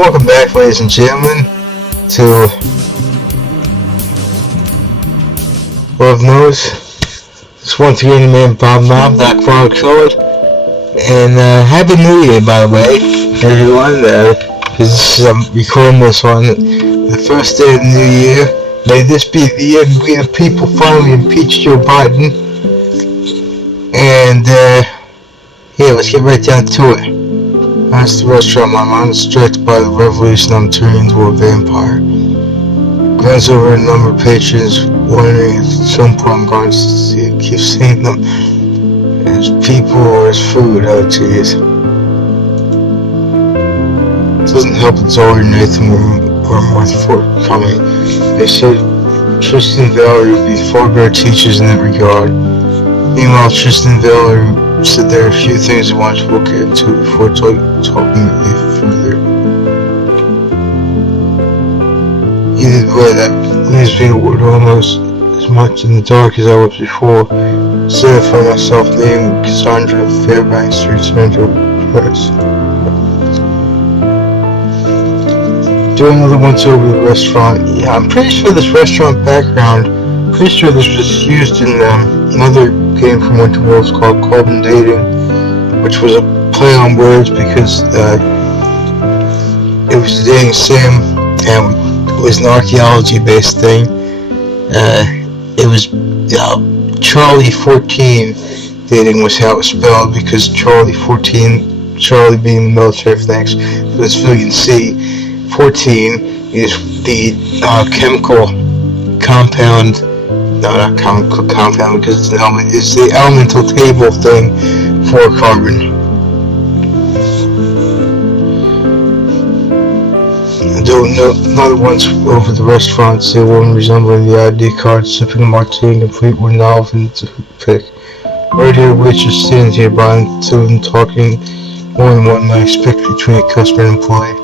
Welcome back, ladies and gentlemen, to Love Knows. It's once again your man Bob Knob, Black Frog Sword, and Happy New Year, by the way, everyone. Because I'm recording this on the first day of the new year. May this be the year we have people finally impeached Joe Biden. And yeah, let's get right down to it. That's the restaurant my mind is directed by the revolution I'm turning into a vampire. Glance over a number of patrons, wondering if at some point I'm going to keep seeing them as people or as food. Oh jeez. It doesn't help that Zoe and Nathan were more forthcoming. They said Tristan and Valerie would be far better teachers in that regard. Meanwhile, Tristan and Valerie said there are a few things they wanted to look into before talking me further. Either way, that leaves me almost as much in the dark as I was before. Instead, I found myself naming Cassandra Fairbanks to return to Paris. Doing another once over the restaurant. Yeah, I'm pretty sure this restaurant background, pretty sure this was used in another game from Winterworld called Carbon Dating, which was a play on words because it was dating sim and it was an archaeology based thing. It was Charlie 14 dating was how it was spelled because Charlie 14, Charlie being the military thanks for the civilian C, 14 is the chemical compound. No, not chemical compound because it's an element. It's the elemental table thing for carbon. I don't know. Another once over the restaurant, see a woman resembling the ID card, sipping a martini, complete with knowledge and toothpick. Right here, waitress stands nearby, and two of them talking more than one might expect between a customer and employee.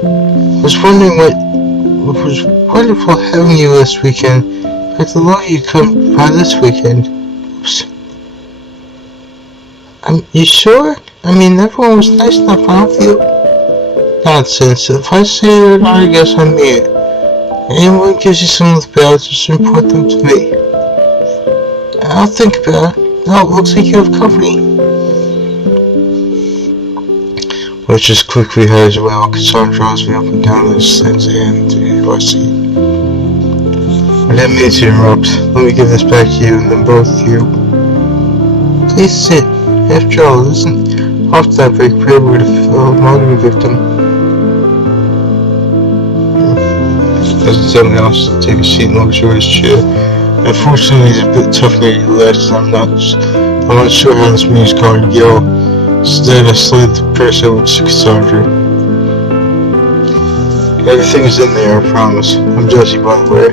I was wondering what was wonderful having you this weekend. In fact, the longer you come by this weekend. Oops. You sure? I mean, everyone was nice enough. I don't feel nonsense. If I say it, I guess I mean it. Anyone gives you some of the ballots, just report them to me. I'll think about it. No, it looks like you have company. Let's just quickly head away while Cassandra draws me up and down the steps and to our seat. I didn't mean to interrupt. Let me give this back to you and then both of you. Please sit. After all, it isn't often I break bread with a mugging victim. Doesn't someone else take a seat in the luxurious chair. Unfortunately, it's a bit tough for me to relax. I'm not sure how this means going to go. Instead, I slid the purse over to Cassandra. Everything's in there, I promise. I'm Jesse, by the way.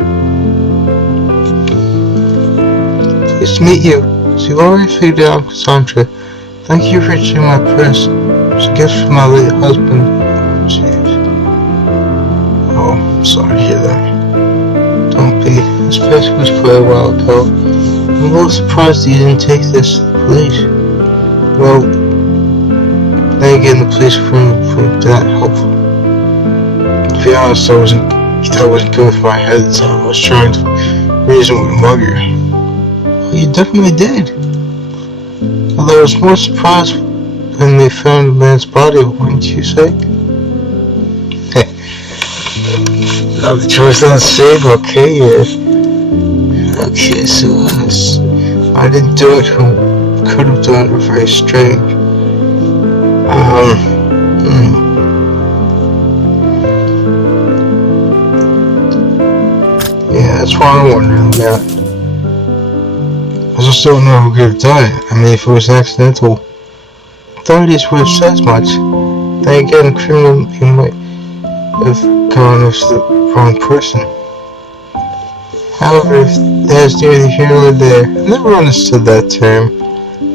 Pleased to meet you. So you've already figured out Cassandra. Thank you for reaching my purse. It's a gift from my late husband. Jeez. Oh, I'm sorry to hear that. Don't be. This purse was quite a while ago. I'm a little surprised that you didn't take this to the police. Well, then again, the police weren't that helpful. To be honest, that wasn't good for my head at the time. I was trying to reason with a mugger. Well, you definitely did. Although I was more surprised when they found the man's body, wouldn't you say? Not the choice on the save, okay, yeah. Okay, so I didn't do it, who could have done it, were very strange. Yeah, that's what I'm wondering about. I just don't know who could have done it. I mean, if it was accidental, authorities would have said as much. Then again, a criminal might have gone after the wrong person. However, that's neither here nor there. I never understood that term,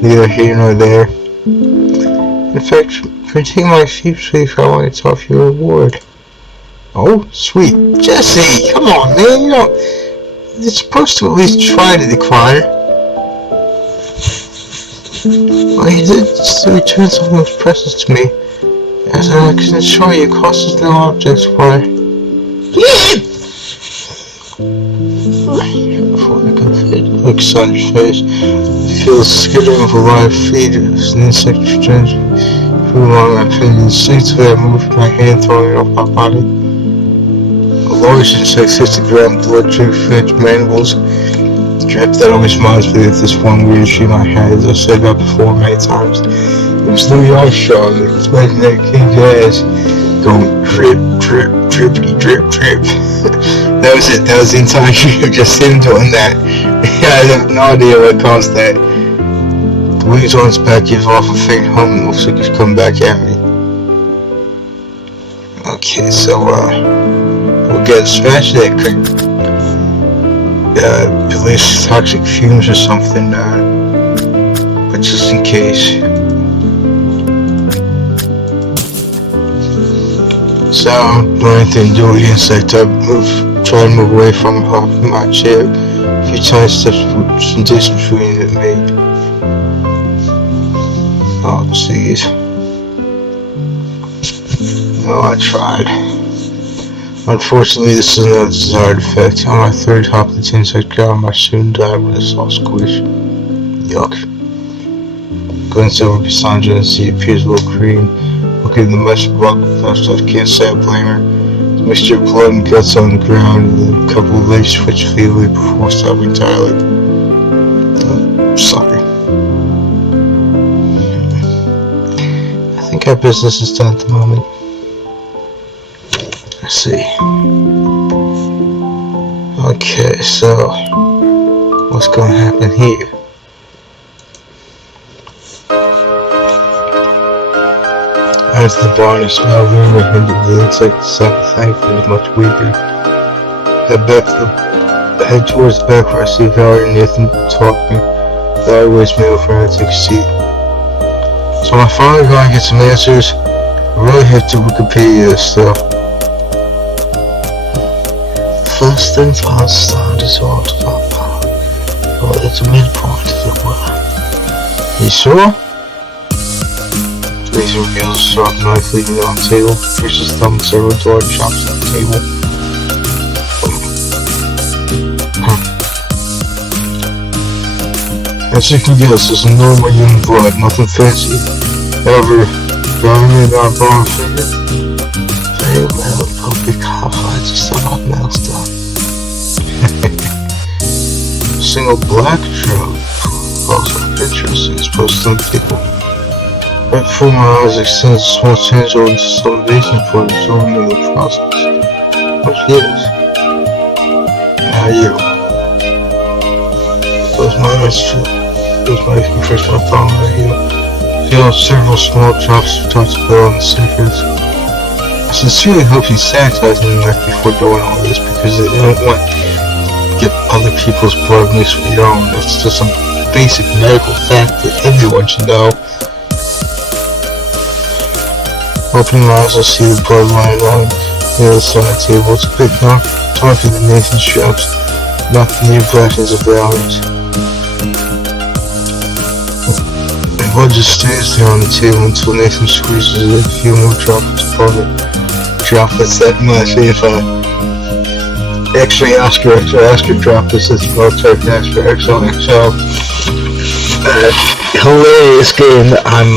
neither here nor there. In fact, for taking my sweepstakes, I wanted to offer you a reward. Oh, sweet. Jesse, come on, man, you're supposed to at least try to decline. Well, he did return some of his presents to me, As I can assure you, cost is no object why. Before I can fit, looks on your face. Feels skittering of a live feed as an insect returns through along my fingers. Instinctively, I move my hand, throwing it off my body. A large insect, 60-gram blood-drink French mandibles. Drip that always reminds me of this one weird dream I had, as I've said that before many times. It was Louis Armstrong, it was imaginary King Jazz going drip, drip, drippity, drip, drip. That was it, that was the entire dream, just him doing that. I have no idea what caused that. The wings on his back gives off a faint hum and looks like he's coming back at me. Okay, so, we'll get smashed that quick. Release toxic fumes or something, but just in case. So, or anything to do with the insect, I try to move away from my chair. A few tiny steps put some distance between it and me. Oh, jeez. No, I tried. Unfortunately, this is not a desired effect. On my third hop, the insect ground, I soon died with a soft squish. Yuck. Glance over Cassandra and see it appears a little green. Looking at the mesh block left, I can't say I blame her. The mixture of blood and guts on the ground, and then a couple of legs twitch feebly before stopping entirely. I'm sorry. I think our business is done at the moment. Let's see. Okay, so what's going to happen here? I went to the barn and smelled rumor hinted the insect sounded thankfully much weaker. Head towards the back where I see Valerie and Nathan talking. Valerie waits me over and I take a seat. So I'm finally going to get some answers. I really hate to Wikipedia this stuff. First thing to understand is all about power. Well, it's a midpoint of the word. You sure? Jason reveals a sharp knife leaving it on the table. Pushes his thumb and several large chops on the table. As you can guess, it's a normal human blood, nothing fancy. However, driving me down bone finger. Very well, public confidence is still not metal stuff. Single black drug. Also interesting, as opposed to some people. Right before my eyes extends a small change over to some basin for absorbing in the process. What's yours? Now you. Close my eyes, close my eyes, compress my thumb right here. Feel several small drops start to build on the surface. I sincerely hope you sanitize the knife before doing all this because they don't want to get other people's blood mixed with your own. That's just a basic medical fact that everyone should know. Opening my eyes, I see the blood lying on the other side of the table. It's a bit darker than Nathan's straps, not the near flashes of Valerie's. The blood just stays there on the table until Nathan squeezes it, a few more droplets upon it. Droplets, that reminds me of X-ray Oscar droplets, that's well typed next for XOXO. Hilarious game that I'm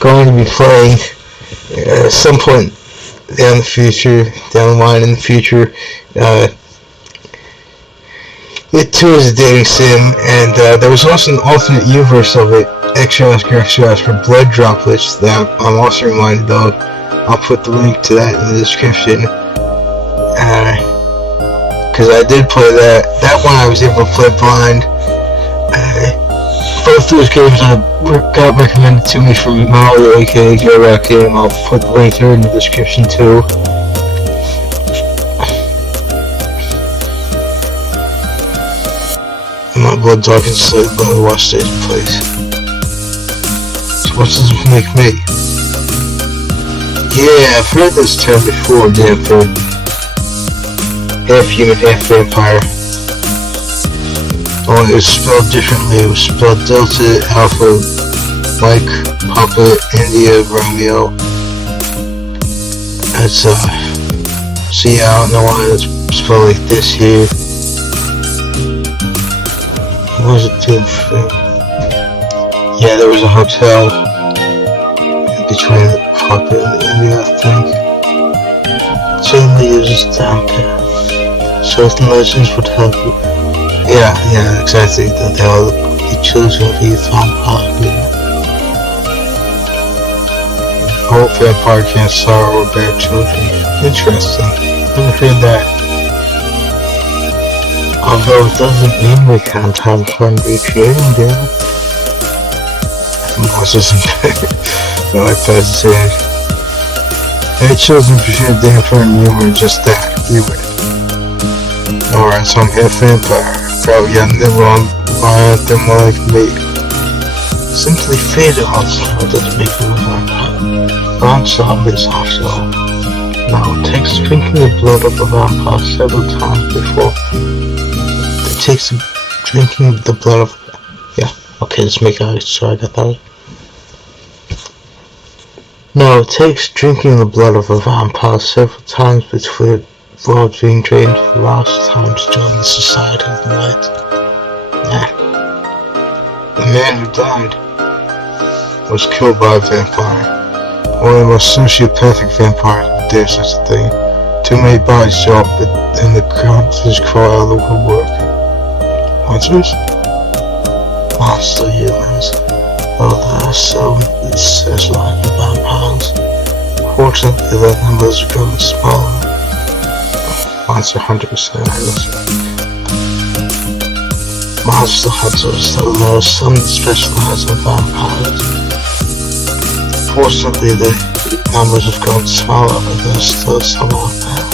going to be playing at some point down the line in the future. It too is a dating sim, and there was also an alternate universe of it, X-ray for blood droplets, that I'm also reminded of. I'll put the link to that in the description. Because I did play that. That one I was able to play blind. Both those games got recommended to me from Mario, aka Go Back Game. I'll put the link here in the description too. And my blood darkens slightly by the wash station place. So what does it make me? Yeah, I've heard this term before, damn thing. Half human, half vampire. Only it was spelled differently. It was spelled Delta, Alpha, Mike, Papa, India, Romeo. It's see, I don't know why it's spelled like this here. What was it doing? Yeah, there was a hotel between the puppet and the India, I think. Certainly uses damper. Certain legends would help you. Yeah, exactly. They all the children of youth vampire. Old vampire can't sorrow or bear children. Interesting. Never heard that. Although it doesn't mean we can't have fun recreating them. Monsters and like that said. Hey, children prefer damper and humor, just that. Humor. Alright, so I'm half vampire. Probably getting it wrong. Violent, they're more like me. Simply fade also. It doesn't make them a vampire. Brown zombies also. Now, it takes drinking the blood of a vampire several times before. It takes drinking the blood of. Yeah, okay, let's make it so I got that. Now, it takes drinking the blood of a vampire several times before blood being drained for the last time to join the Society of the Light. The man who died was killed by a vampire. Only the most sociopathic vampire would dare such a thing. Too many bodies show up and the monsters crawl out of the woodwork. Monsters? Monster humans. Oh, there are so specialized in vampires. Fortunately, their numbers are growing smaller. Monster hunters, Monster hunters, though there are some that specialize in vampires. Fortunately, the numbers have grown smaller, but there's still some out there.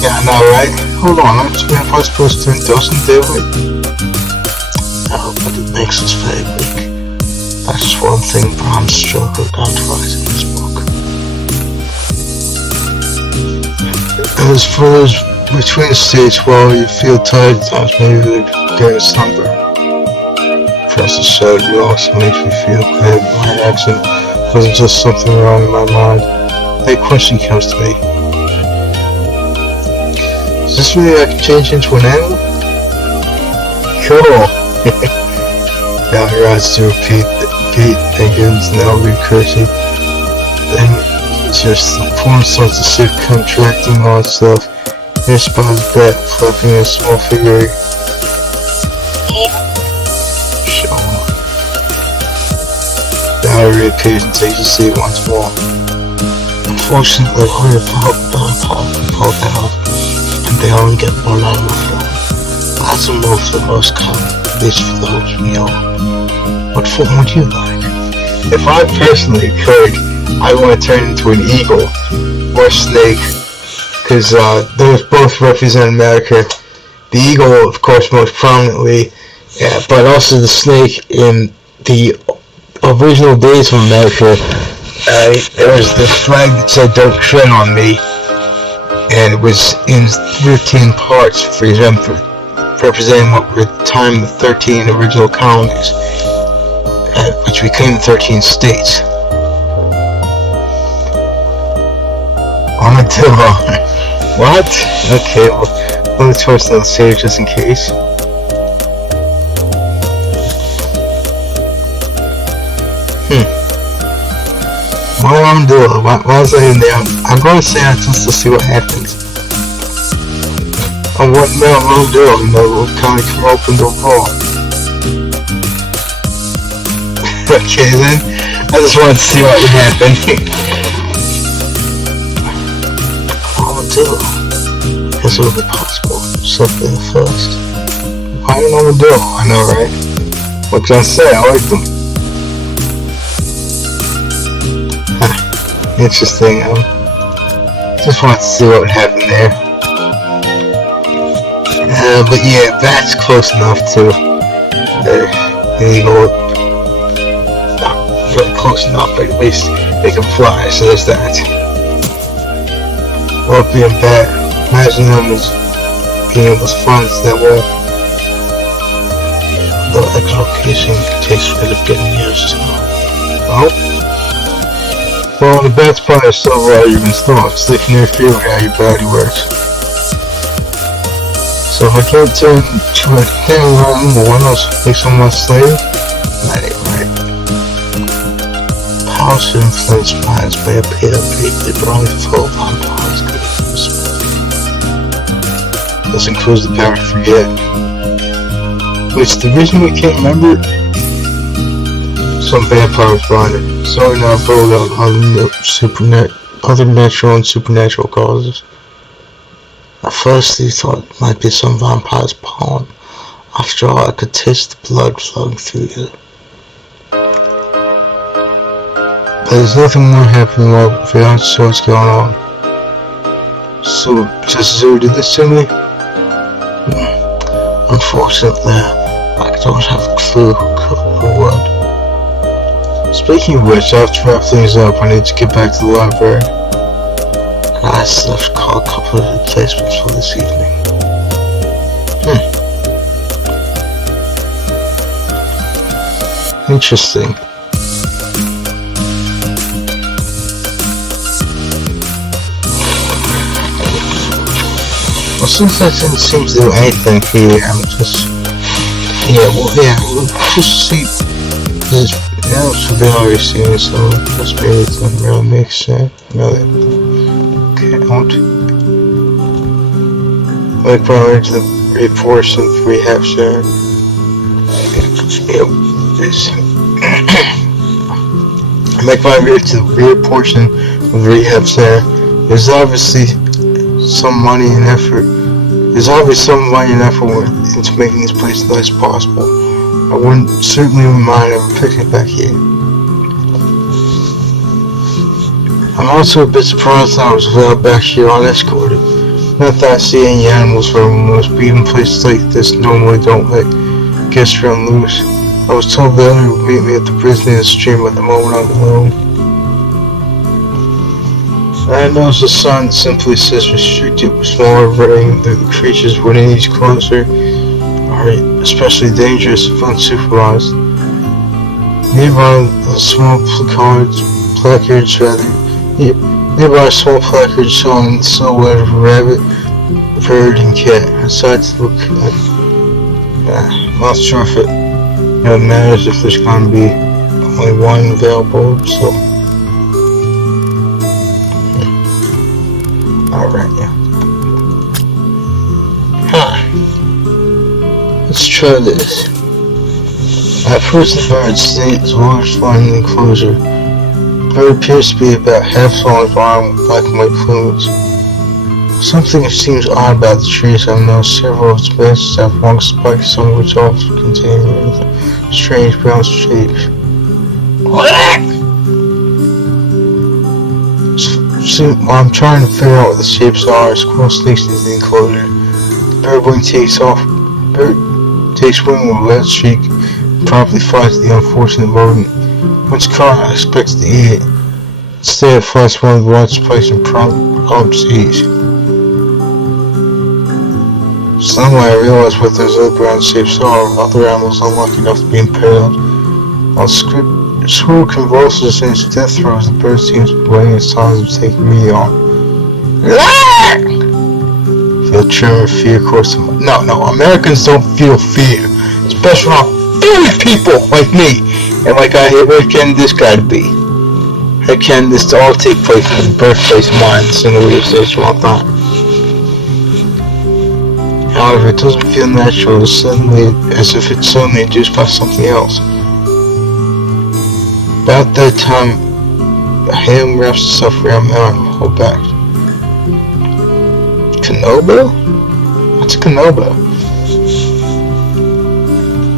Yeah, I know, right? Hold on, aren't you vampires supposed to endorse and deal with? No, but it makes us very weak. That's just one thing Bram Stoker got right in this book. As far as between states, while you feel tired at times, maybe you get a sunburn. Press the shoulder also makes me feel glad my accent wasn't just something wrong in my mind. A question comes to me. Is this really I can change into an animal? Cool! Now your eyes to repeat, begins now recursive. Then just the form starts to shift, contracting all itself. Here spawns back, flapping a small figure. Show on. Valerie appears and takes a seat once more. Unfortunately, only a vampire can pull that off, and they only get one animal form. Lots of wolves are the most common, at least for those we own. What form would you like? If I personally could, I want to turn into an eagle or a snake, because those both represent America. The eagle, of course, most prominently, but also the snake in the original days of America. There was the flag that said "Don't tread on me," and it was in 13 parts, for example, representing what were at the time the 13 original colonies, which became the 13 states. Armadillo. What? Okay, well, let me toss another save just in case. Why armadillo? Why was I in there? I'm going to say that just to see what happens. Oh, what? No, armadillo, you know, we'll kind of come open the wall. Okay then, I just wanted to see what would happen. Armadillo. I guess it would be possible. Something first. Why an armadillo? I know, right? What can I say? I like them. Interesting. Just wanted to see what would happen there. But yeah, that's close enough to the eagle. Not really close enough, but at least they can fly, so there's that. Well, being back, imagine them as being able to fly into that wall. The echolocation takes rid of getting used to. Well, Well, the best part is still arguments thoughts. They can interfere with how your body works. So if I can't turn to a damn animal, what else? Make someone a slave? That ain't right. Powers to influence minds may appear briefly, but only full upon powers can be used. This includes the power to forget. Which the reason we can't remember some vampires blinded. So now ruled out other natural and supernatural causes. At first he thought it might be some vampire's pollen. After all, I could taste the blood flowing through you. But there's nothing more happening while Valerian saw what's going on. So, just Zoo did this to me? Unfortunately, I don't have a clue who would. Speaking of which, I have to wrap things up. I need to get back to the library. And I still have to call a couple of replacements for this evening. Interesting. Well, since I didn't seem to do anything here, I'm just... we'll just see... it's Valerie scene, so this maybe doesn't really make sense. Really count. Like prior to the reports of rehab center. Make my way to the rear portion of the rehab center. There's obviously some money and effort. There's obviously some money and effort into making this place the best possible. I wouldn't certainly mind ever picking back here. I'm also a bit surprised that I was allowed back here unescorted. Not that I see any animals roaming loose, but even places like this normally don't let guests run loose. I was told Valerie would meet me at the prison in the stream at the moment I'm alone. I noticed a sign that simply says restricted with smaller writing that the creatures wouldn't each closer are especially dangerous if unsupervised. Nearby small placards showing the silhouette of a rabbit, bird, and cat. I decided to look at I'm not sure if it matters if there's going to be only one available, so alright, yeah. Let's try this. At first the bird stays large flying in the enclosure. The bird appears to be about half long arm with black and white plumage. Something seems odd about the trees. I've noticed several of its branches have long spikes, some of which also contain rather strange brown shapes. So, while I'm trying to figure out what the shapes are, a squirrel sneaks into the enclosure. The bird wing takes off. The bird takes wing with a red streak and promptly flies to the unfortunate rodent. Once caught, I expected to eat it. Instead, it flies one of the white spikes and prompts ease. Suddenly, I realized what those other brown shapes are. Other animals unlucky enough to be impaled. While the squirrel convulses in its death throes, the bird seems to be waiting its time to take me on. Feel tremor of fear course to my... No, Americans don't feel fear. Especially not fearing people like me. And like can this guy to be? How can this all take place in the birthplace of mine, the single realization of all time? However, it doesn't feel natural, as if it's suddenly induced by something else. About that time, a hand wraps itself around my arm and hold back. Kanobo? What's a Kanobo?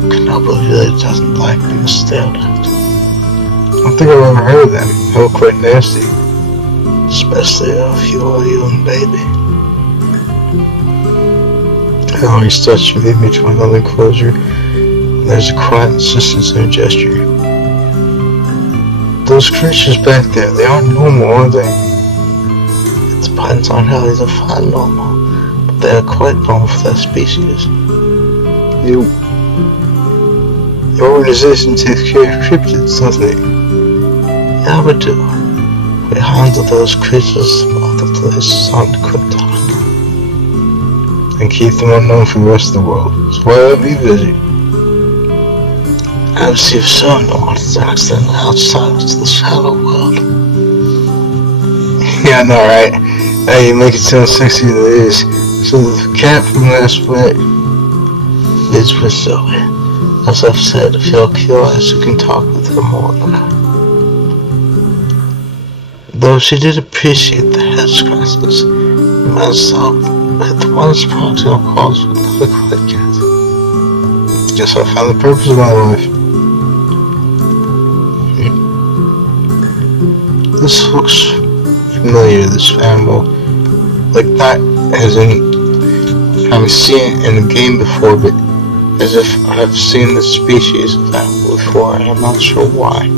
Kanobo really doesn't like being stared at. I don't think I've ever heard of them. They look quite nasty. Especially if you're a young baby. Valerie starts to lead me to another enclosure, and there's a quiet insistence in her gesture. Those creatures back there, they aren't normal, are they? It depends on how you define normal, but they are quite normal for that species. The organization takes care of cryptids, doesn't it? Yeah, we do. behind those creatures of the places on the Krypton, and keep them unknown from the rest of the world. So why let me visit? I received so no artifacts than outside to the shadow world. Yeah, I know, right? Hey, you make it sound sexy as it is. So the cat from last week is with Zoe. As I've said, if you're curious, you can talk with her more now. Though she did appreciate the head scratches, myself at once practical calls would never quite get. Guess I found the purpose of my life. This looks familiar, this animal. Like not as in I've seen it in a game before, but as if I've seen this species of animal before, and I'm not sure why.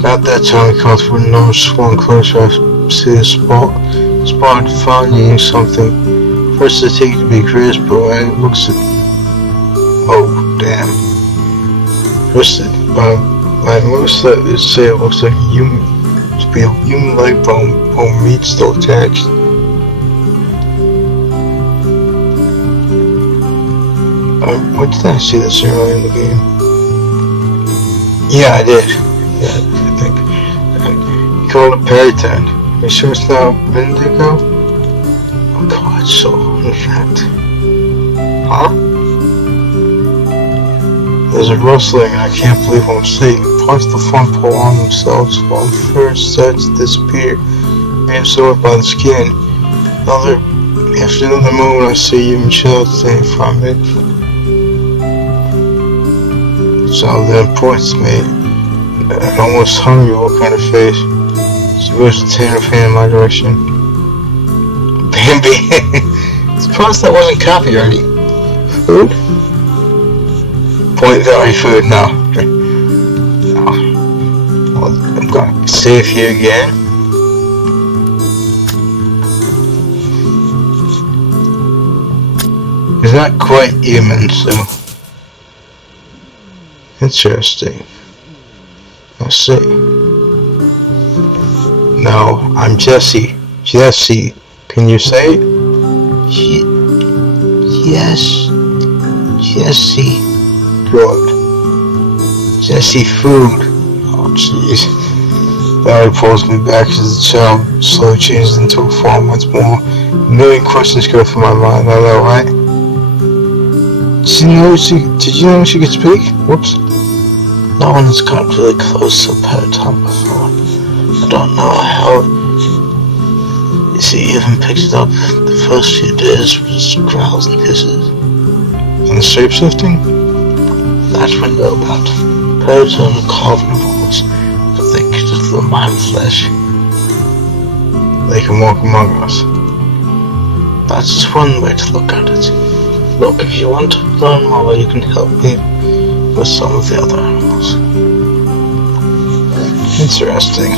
About that time we come through another sworn closer, I see a spot finding something. First I take it to be Chris, but when it looks at... Oh, damn. First it looks like it looks like a human. To be a human-like bone meat still attached. What did I see this early in the game? Yeah, I did. Yeah, I think. You call it Periton. Are you sure it's not Vindigo? Oh god, so in fact. Huh? There's a rustling and I can't believe what I'm seeing. Parts of the front pull on themselves while the first starts to disappear, being absorbed by the skin. After another moment I see human shells standing from it. So then points to me, an almost hungry look on her face. She moves the tail of her hand in my direction. Bambi! Suppose that wasn't copyrighty. Food? Point value food, no. Well, I'm going to save here again. He's not quite human, so... Interesting. Let's see. No, I'm Jesse. Jesse. Can you say it? Yes. Jesse. Good. Jesse food. Oh jeez. Valerie pulls me back as the child slowly changes into a form once more. A million questions go through my mind. I know, right? Did you know she could speak? Whoops. No one has got really close to a Periton before. I don't know how. You see, he even picked it up the first few days with his growls and hisses. And the shape-shifting? That we know about. Periton are carnivores, but they get into the mind flesh. They can walk among us. That's just one way to look at it. Look, if you want to learn more, you can help me with some of the other animals. Interesting.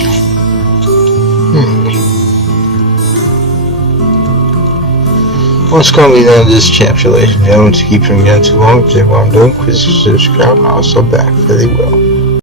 Well, it's going to be the end of this chapter, ladies and gentlemen. To keep it again too long, if you want to do, please subscribe, and I'll also back very well.